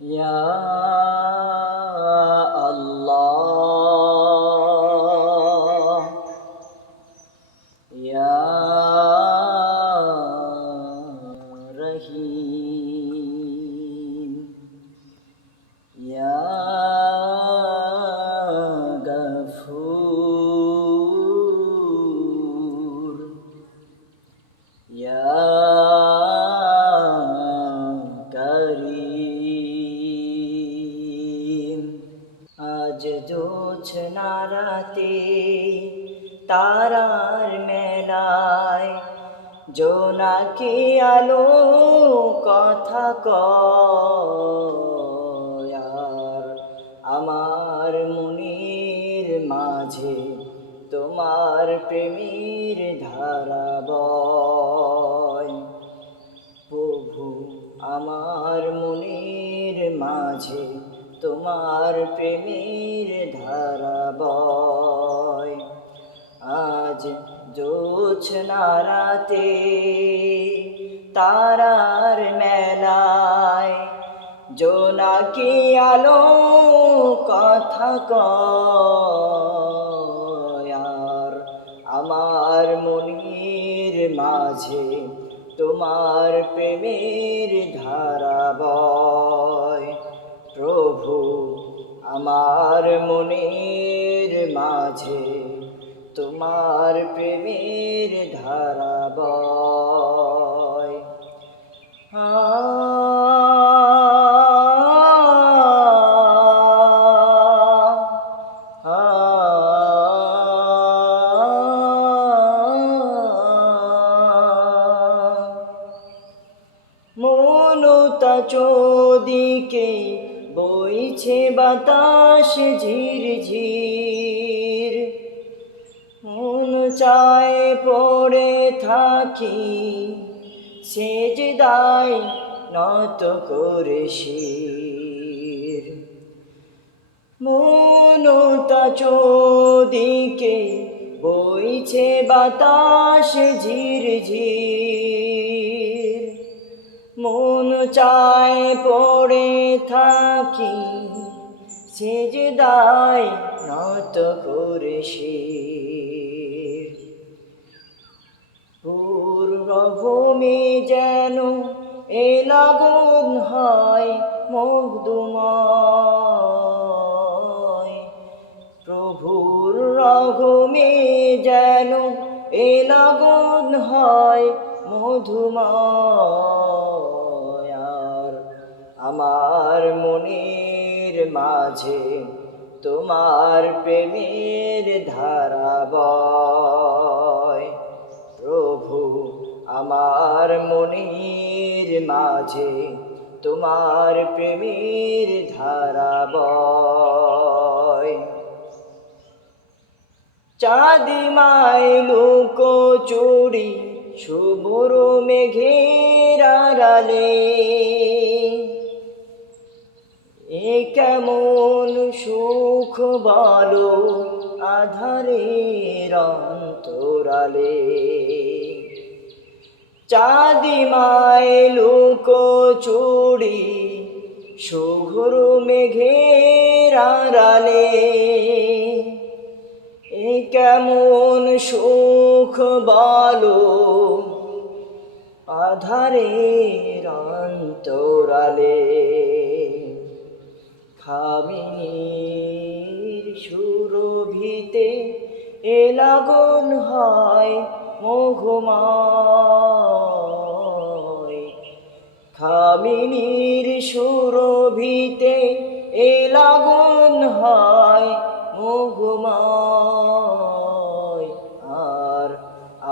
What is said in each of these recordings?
ইয়া আল্লাহ, ইয়া রহিম, ইয়া গফুর, ইয়া করিম। আজ জোছনা রাতে তারার মেলায় জোনাকি আলো কথা কয়, আর আমার মনের মাঝে তোমার প্রেমের ধারা বয়। প্রভু, আমার মনের মাঝে তোমার প্রেমের ধারা বয়। আজ জোছনা রাতে তারার মেলায় জোনাকি আলো কথা কয়, আর আমার মনের মাঝে তোমার প্রেমের ধারা বয়। প্রভু, আমার মনের মাঝে তোমার প্রেমের ধারা বয়। মনতা চোদিকে বইছে বাতাস ঝিরঝির, মন চায় পড়ে থাকি সেজদায় নত করে শির। মনতা চোদিকে বইছে বাতাস ঝিরঝির, মন চায় পড়ে থাকি সেজদায় নত করে শির। পূর্বভূমি যেন এ লাগন হয় মখদুময়, প্রভুর রঘমে যেন এ লাগন হয় মধুময়। আর আমার মনের মাঝে তোমার প্রেমের ধারা বয়। প্রভু, আমার মনের মাঝে তোমার প্রেমের ধারা বয়। চাঁদিমায় লুকো চুরি শুভ্র মেঘের আড়ালে, এ কেমন সুখ বলো আধারের অন্তরালে। চাঁদিমায় লুকো চুরি শুভ্র মেঘের আড়ালে, এ কেমন সুখ বলো আধারের অন্তরালে। খামিনীর সুরভিতে এ লাগন হয় মোঘময়, খামিনীর সুরভিতে এ লাগন হয় মোঘময়। আর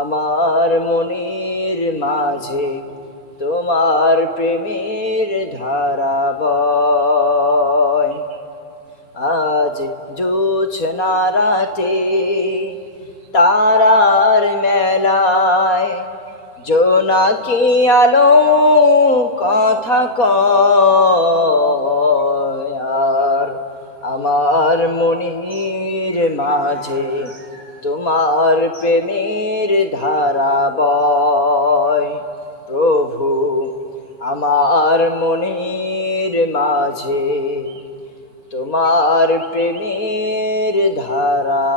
আমার মনের মাঝে তোমার প্রেমের ধারা বয়। আজ জোছনা রাতে তারার মেলায় জোনাকি আলো কথা কয়, আর আমার মনের মাঝে তোমার প্রেমের ধারা বয়। প্রভু, আমার মনের মাঝে তোমার প্রেমের ধারা